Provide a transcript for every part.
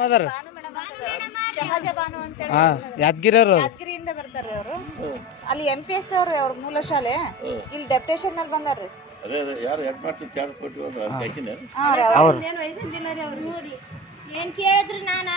Madam ಅದಾರ ಯಾದಗಿರಿಯವ್ರು ಯಾದಗಿರಿಯಿಂದ ಬರ್ತಾರೆ ಅವರು. ಅಲ್ಲಿ ಎಂ ಪಿ ಎಸ್ ಅವರು ಅವ್ರ ಮೂಲ ಶಾಲೆ. ಇಲ್ಲಿ ಡೆಪ್ಟೇಷನ್ನಲ್ಲಿ ಬಂದಾರ್ರಿ. ಅದೇ ಅದೇ ಯಾರು ಹೆಡ್ ಮಾಸ್ಟರ್ ಚಾರ್ಜ್ ಕೊಟ್ಟಿವಲ್ಲ ಹಾ. ರೀ ಅವ್ರು. ಏನ್ ಕೇಳಿದ್ರು ನಾನು?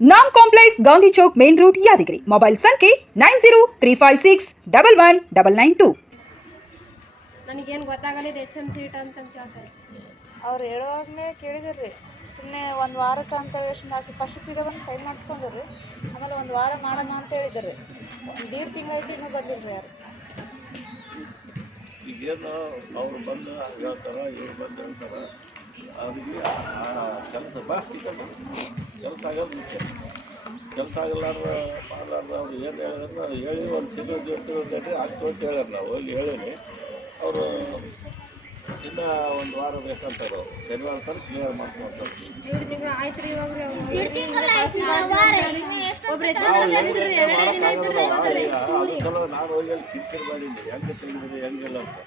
Naam complex Gandhi Chowk main road Yadgiri mobile ಸಂಖ್ಯೆ nine zero three five six double one double nine two ನನಗೇನು ಗೊತ್ತಾಗಲಿದೆ ಇದು ಎಸ್ ಎಂ ಸೀಟ್ ಅಂತ ಕೇಳ್ತಾರೆ ಅವ್ರು ಹೇಳೋವಾಗಲೇ ಕೇಳಿದಿರ್ರಿ ಸುಮ್ಮನೆ ಒಂದು ವಾರಕ್ಕೆ ಅಂತ ವೇಷನ್ ಹಾಕಿ ಫಸ್ಟ್ ಬಂದು ಸೈನ್ ಮಾಡಿಸ್ಕೊಂಡ್ರಿ. ಆಮೇಲೆ ಒಂದು ವಾರ ಮಾಡೋಣ ಅಂತ ಹೇಳಿದ್ರಿ ಒಂದು ದೀಡ್ ತಿಂಗಳು ಇನ್ನೂ ಬಂದಿಲ್ರಿ ಯಾರು. ಈಗೇನು ಅವ್ರು ಬಂದು ಹೇಳ್ತಾರ ಇವ್ರು ಬಂದು ಹೇಳ್ತಾರ ಅವ್ರಿಗೆ ಕೆಲಸ ಬಾಸ್ತಿ ಕೆಲಸ ಆಗೋದು ಮುಖ್ಯ ಕೆಲಸ ಆಗಲಾರ್ದ ಮಾಡಲಾರ್ದ ಅವ್ರು ಏನು ಹೇಳಿದ್ರು ಅದು ಹೇಳಿ ಒಂದು ತಿಂಗಳು ದಿವಸ ತಿಂಗಳು ಆಗ್ತು ಅಂತ ಹೇಳ್ಯಾರ ನಾವು ಹೋಗಿ ಹೇಳೀನಿ ಅವರು ಇನ್ನೂ ಒಂದು ವಾರ ಬೇಕಂತಾರೆ ಅವ್ರು ಶನಿವಾರ ತನಕ ಕ್ಲಿಯರ್ ಮಾಡ್ಕೊಂತಾರೆ ಅದು ಚಲೋ ನಾನು ಹೋಗಿ ಅಲ್ಲಿ ಮಾಡೀನಿ ಹೆಂಗೆ ತೆಗೆದಿದೆ ಹೆಂಗಿಲ್ಲ ಅಂತ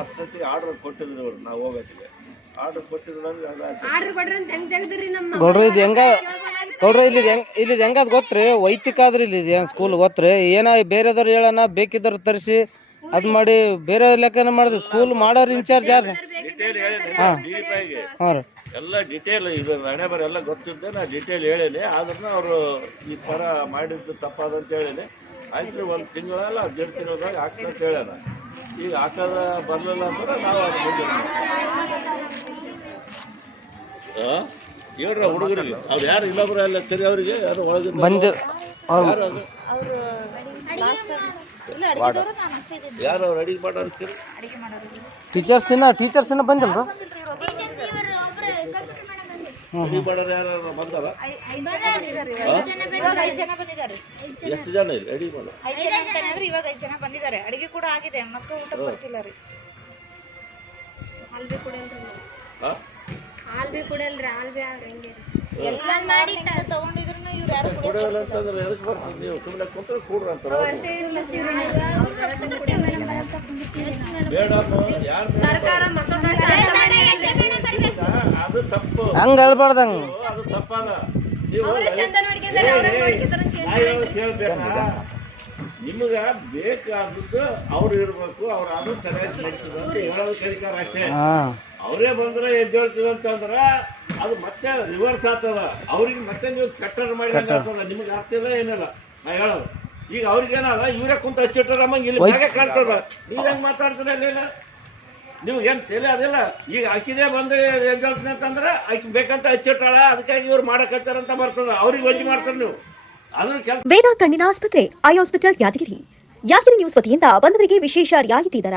ಅಷ್ಟೊತ್ತಿ ಆರ್ಡರ್ ಕೊಟ್ಟಿದ್ರು ಅವ್ರು ನಾವು ಹೋಗೋತ್ತಿಗೆ ಹೆಂಗ್ ಗೌಡ್ರ ಇದು ಹೆಂಗ ಗೌಡ್ರ ಇಲ್ಲಿ ಹೆಂಗ್ ಇಲ್ಲಿ ಹೆಂಗದ್ ಗೊತ್ತ್ರಿ? ವೈತಿಕ ಆದ್ರಿ ಇಲ್ಲಿ ಏನು ಸ್ಕೂಲ್ ಗೊತ್ತ್ರಿ? ಏನ ಬೇರೆದವ್ರು ಹೇಳೋಣ ಬೇಕಿದ್ದವ್ರು ತರಿಸಿ ಅದ್ ಮಾಡಿ ಬೇರೆ ಲೆಕ್ಕನ ಮಾಡಿದ್ರಿ ಸ್ಕೂಲ್ ಮಾಡೋರು ಇನ್ಚಾರ್ಜ್ ಯಾರು ಹಾಂ. ಹಾಂ ರೀ. ಎಲ್ಲ ಡಿಟೇಲ್ ಇದು ಹಣೆ ಬರ ಎಲ್ಲ ಗೊತ್ತಿದ್ದೆ ನಾ ಡಿಟೇಲ್ ಹೇಳೀನಿ. ಆದ್ರೂ ಅವರು ಈ ಥರ ಮಾಡಿದ್ದು ತಪ್ಪಾದಂತ ಹೇಳೀನಿ. ಆಯ್ತು ಒಂದು ತಿಂಗಳಲ್ಲ ಎರಡು ತಿಂಗಳದಾಗ ಹಾಕ್ತ ಅಂತ ಹೇಳ್ಯಾನ ಈಗ ಹಾಕೋದ ಬರಲಿಲ್ಲ ಅಂದ್ರೆ ನಾವು ಅದು ಮುಂದೆ ಹೇಳ್ರ ಹುಡುಗರು ಅವ್ರು ಯಾರು ಇನ್ನೊಬ್ರು ಎಲ್ಲ ಸರಿ ಅವರಿಗೆ? ಯಾರು ಒಳಗೆ ಬಂದ ಅವ್ರು? ಯಾರು ಅದು? ಅವರು ಲಾಸ್ಟ್ ಇಲ್ಲ ಅಡಿಗೆದವ್ರು ನಾನು ಅಷ್ಟೇ ಇದ್ದೀನಿ. ಯಾರು ಅವ್ರು ಅಡಿಗೆ ಮಾಡ ಟೀಚರ್ಸ್ ಇನ್ನ ಟೀಚರ್ಸ್ ಇನ್ನ ಬಂದಿಲ್ಲ ಅಡಿಗೆ ಮಾಡೋರು ಯಾರು ಬಂದಾರ? ಐದು ಜನ ಬಂದಿದ್ದಾರೆ ಐದು ಜನ ಬಂದಿದ್ದಾರೆ. ಎಷ್ಟು ಜನ ಇಲ್ಲ ಅಡಿಗೆ ಮಾಡೋ ಇವಾಗ ಐದು ಜನ ಬಂದಿದ್ದಾರೆ. ಅಡಿಗೆ ಕೂಡ ಆಗಿದೆ ಮಕ್ಕಳು ಊಟ ಬರ್ತಿಲ್ಲ ರೀ. ಅಲ್ಲಿ ಕೂಡ ಹಾಂ? ಹಾಲ್ ಬಿ ಕುಡಿಯಲ್ರಿ ಹಾಲ್ ಬಿ ಎಲ್ಲ ಮಾಡಿ ತಗೊಂಡಿದ್ರು ಇವ್ರು ಯಾರು ಕುಡಿಯೋಲ್ಲ ಅಂತಂದ್ರೆ ಎದಕ್ಕೆ ಬರ್ತೀವಿ ನೀವು? ಸುಮ್ಮನೆ ಕುಂತ್ರೆ ಕೂಡ್ರ ಅಂತಾರೆ ಬೇಡಮ್ಮ ಯಾರು ಸರ್ಕಾರ ಮಕ್ಕಳ ಅದು ತಪ್ಪು. ಹಂಗ ಹೇಳ್ಬಾರ್ದಂಗ ಅದು ತಪ್ಪಾದ. ನಿಮಗ ಬೇಕಾದದ್ದು ಅವ್ರು ಇರ್ಬೇಕು ಅವ್ರ ಅದು ಚೆನ್ನಾಗಿ ಹೇಳೋದು ಅಷ್ಟೇ. ಹಾ. ಅವರೇ ಬಂದ್ರೆ ಎದ್ದೇಳ್ತೀವಿ ಅಂತಂದ್ರ ಅದು ಮತ್ತೆ ರಿವರ್ಸ್ ಆಗ್ತದ. ಅವ್ರಿಗೆ ಮತ್ತೆ ನೀವು ಕಟ್ಟರ್ ಮಾಡಿ ಆಗ್ತದ ನಿಮ್ಗೆ ಆಗ್ತದ ಏನಿಲ್ಲ. ನಾ ಹೇಳೋದು. ಈಗ ಅವ್ರಿಗೇನದ ಇವರೇ ಕುಂತ ಹಚ್ಚಿಟ್ಟಾರ ಇಲ್ಲಿ ಮ್ಯಾಗೆ ಕಾಣ್ತದ. ನೀವ್ ಹೆಂಗ್ ಮಾತಾಡ್ತೀರ ಅಲ್ಲಿಲ್ಲ ನಿಮ್ಗೆ ಏನ್ ತಲೆ ಅದಿಲ್ಲ? ಈಗ ಹಾಕಿದೆ ಬಂದು ಹೇಳ್ತೀನಿ ಅಂತಂದ್ರೆ ಆಕಿ ಬೇಕಂತ ಹಚ್ಚಿಟ್ಟಾಳ ಅದಕ್ಕಾಗಿ ಇವ್ರು ಮಾಡಕತ್ತಾರಂತ ಬರ್ತದ. ಅವ್ರಿಗೆ ಒಜ್ಜಿ ಮಾಡ್ತಾರ ನೀವು. ಅದ್ರ ಕೆಲಸ ವೇದ ಕಣ್ಣಿನ ಆಸ್ಪತ್ರೆ eye hospital Yadgiri. Yadgiri news ವತಿಯಿಂದ ಬಂದವರಿಗೆ ವಿಶೇಷ ರಿಯಾಯಿತಿ ದರ.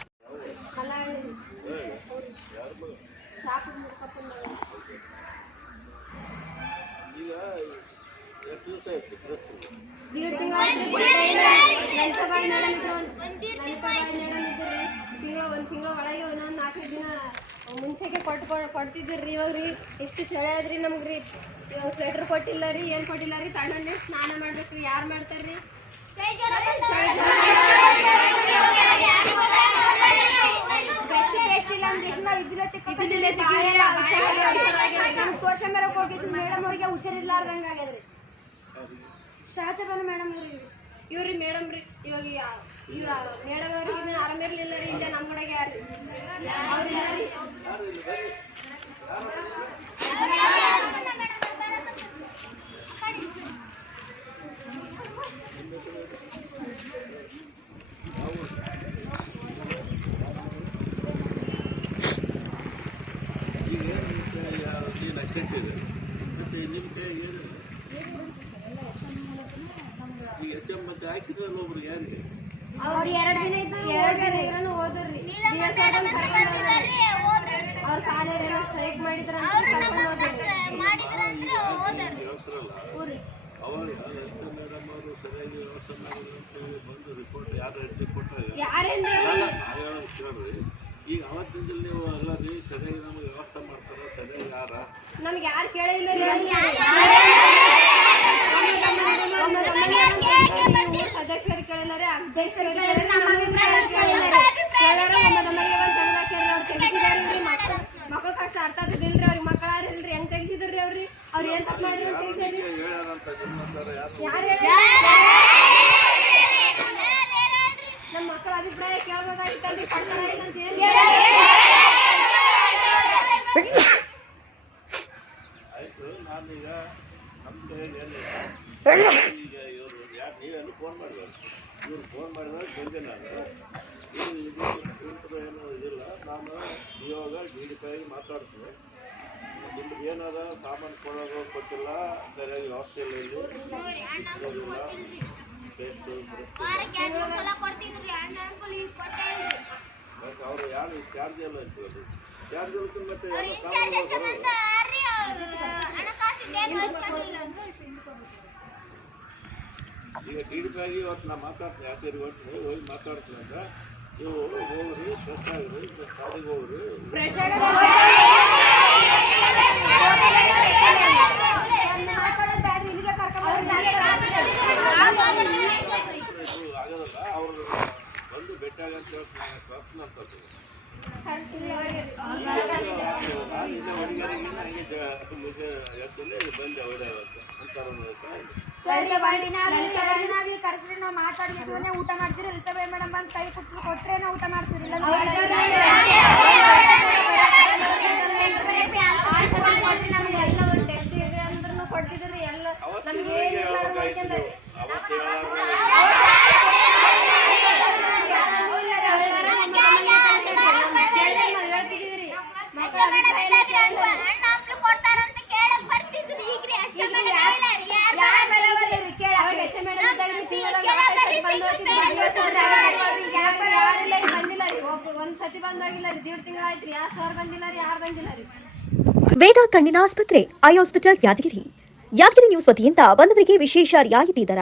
ತಿಂಗಳ ಒಂದು ತಿಂಗಳ ಒಳಗೆ ಒಂದೊಂದು ನಾಲ್ಕೈದು ದಿನ ಮುಂಚೆಗೆ ಕೊಟ್ಟು ಕೊಡ್ತಿದ್ದಿರಿ ಇವಾಗ ರೀ ಎಷ್ಟು ಚಳಿ ಆದ್ರಿ ನಮ್ಗೆ ರೀ ಇವಾಗ ಸ್ವೆಟರ್ ಕೊಟ್ಟಿಲ್ಲ ರೀ ಏನು ಕೊಟ್ಟಿಲ್ಲ ರೀ ತಣ್ಣನೆ ಸ್ನಾನ ಮಾಡ್ಬೇಕು ರೀ ಯಾರು ಮಾಡ್ತಾರೆ ರೀ ಮೇಡಮ್ ಅವ್ರಿಗೆ ಹುಷಾರಿರ್ಲಾರ್ದಂಗ ಆಗ್ಯದ್ರಿ ಶಾಚಬನ್ ಮೇಡಮ್ ರೀ ಇವ್ರಿ. ಮೇಡಮ್ ರೀ, ಇವಾಗ ಇವ್ರ ಮೇಡಮ್ ಅವ್ರಿಗೆ ಆರಾಮಿರ್ಲಿಲ್ಲ ರೀ, ಇಲ್ಲ ನಮ್ಮ ಕಡೆಗೆ ಯಾರು ಅವ್ರಿಲ್ಲ ರೀ? ಈಗ ಏನು ಇದೆ ಮತ್ತೆ ನಿಮ್ಮ ಕೈ ಏನಿಲ್ಲ ಈಗ ಎಚ್ ಎಂ ಮತ್ತೆ ಹಾಕಿದ್ರಲ್ಲ ಯಾರಿಗೆ ಅವ್ರು ಎರಡು ದಿನ ಇದ್ದು ಎರಡು ದಿನ ಅವ್ರ ಕಾಲೇಜ್ ಸ್ಟ್ರೈಕ್ ಮಾಡಿದ್ರ ಹೇಳ್ತಾರಲ್ಲ ಮೇಡಮ್ ಅವರು ಸರಿಯಾಗಿ ವ್ಯವಸ್ಥೆ ಮಾಡಿದ್ರು ಅಂತೇಳಿ ಬಂದು ರಿಪೋರ್ಟ್ ಯಾರು ರಿಪೋರ್ಟ್ ಕೊಟ್ಟಾಗ? ಅಲ್ಲ ಕೇಳ್ರಿ ಈಗ ಅವತ್ತಿಂದ ನೀವು ಎಲ್ಲ ರೀ ಸರಿಯಾಗಿ ನಮಗೆ ವ್ಯವಸ್ಥೆ ಮಾಡ್ತಾರ ಸರಿಯಾಗಿ ಯಾರ? ನಮ್ಗೆ ಯಾರು ಕೇಳಿಲ್ಲ ಸದಸ್ಯರು ಕೇಳಿಲ್ಲ ಅಧ್ಯಕ್ಷರು ಮಕ್ಕಳು ಕಷ್ಟ ಅರ್ಥ ಆಗುದಿಲ್ರಿ ಅವ್ರಿಗೆ ಮಕ್ಕಳ ಇಲ್ರಿ ಹೆಂಗ್ ತೆಗಿಸಿದ್ರಿ ಅವ್ರಿ ಅವ್ರು ಏನ್ ತಪ್ಪು ಮಾಡಿದ್ರು ತೆಗಿಸಿದ್ರಿ ಯಾರು ನಮ್ಮ ಮಕ್ಕಳ ಅಭಿಪ್ರಾಯ ಕೇಳ್ಬೇಕಾಗಿತ್ತಲ್ರಿ ಕೊಡ್ತಾರ ಇಲ್ಲ ಅಂತ ಹೇಳಿ ಆಯ್ತು ನಾನೀಗ ನಮ್ಮ ಕೈಯಲ್ಲಿ ಏನಿಲ್ಲ ಈಗ ಇವರು ಯಾರು ನೀವೆಲ್ಲ ಫೋನ್ ಮಾಡಬೇಕು ಇವ್ರು ಫೋನ್ ಮಾಡಿದಾಗ ಬಂದೆ ನಾನು ಇಂಥದ್ದು ಏನೂ ಇದಿಲ್ಲ ನಾನು ಇವಾಗ ಪೈ ಮಾತಾಡ್ತೀನಿ ನಿಮ್ಗೆ ಏನದ ಸಾಮಾನು ಕೊಡೋದು ಗೊತ್ತಿಲ್ಲ ಸರಿಯಾಗಿ ವ್ಯವಸ್ಥೆ ಇಲ್ಲ ಇಲ್ಲಿ ಟೇಸ್ಟು ಅವರು ಯಾರು ಚಾರ್ಜ್ ಎಲ್ಲ ಇರ್ತದೆ ಚಾರ್ಜ್ ಇರುತ್ತೆ ಮತ್ತೆ ಈಗ ಡಿ ಡಿ ಪಿ ಆಗಿ ಇವತ್ತು ನಾ ಮಾತಾಡ್ತೀನಿ ಯಾಕೆ ಇವತ್ತು ಹೋಗಿ ಮಾತಾಡ್ತೀನಿ ಅಂದ್ರೆ ನೀವು ಹೋಗ್ರಿ ಫ್ರೆಶ್ ಆಗಿರಿ ಶಾಲೆಗೆ ಹೋಗ್ರಿ. ಆಗೋದಲ್ಲ ಅವ್ರು ಬಂದು ಭೇಟಿಯಾಗಂತ ಅಂತ ಹೇಳ್ತೀನಿ ಹೊಡೆ ಅಂತ ಕರೆಸ್ರಿ ನಾವು ಮಾತಾಡಿದ್ರೆ ಊಟ ಮಾಡ್ತೀರಿ ರಿತಬಾಯಿ ಮೇಡಮ್ ಬಂದು ಕೈ ಕುಟ್ಟು ನಾವು ಊಟ ಮಾಡ್ತೀರಿ ಎಲ್ಲ ಕೊಡ್ತಿದ್ರಿ ಎಲ್ಲ ನಮ್ಗೆ ಏನಿಲ್ಲ ಹೇಳ್ಬೇಕಾಯ್ತು ಮಾಡ್ಕೊಂಡ್ರೆ. ನೀವು. ಅವತ್ತು ಹೇಳೋರು ಒಂದ್ ಸತಿ ಬಂದಾಗಿಲ್ಲ ರೀ ದೀಡ್ ತಿಂಗಳಾಯ್ತ್ರಿ ಯಾರು ಸರ್ ಬಂದಿಲ್ಲ ರೀ ಯಾರು ಬಂದಿಲ್ಲ ರೀ ವೇದ ಕಣ್ಣಿನ ಆಸ್ಪತ್ರೆ eye hospital Yadgiri. Yadgiri news ವತಿಯಿಂದ ಬಂದವರಿಗೆ ವಿಶೇಷ ರಿಯಾಯಿತಿ ದರ.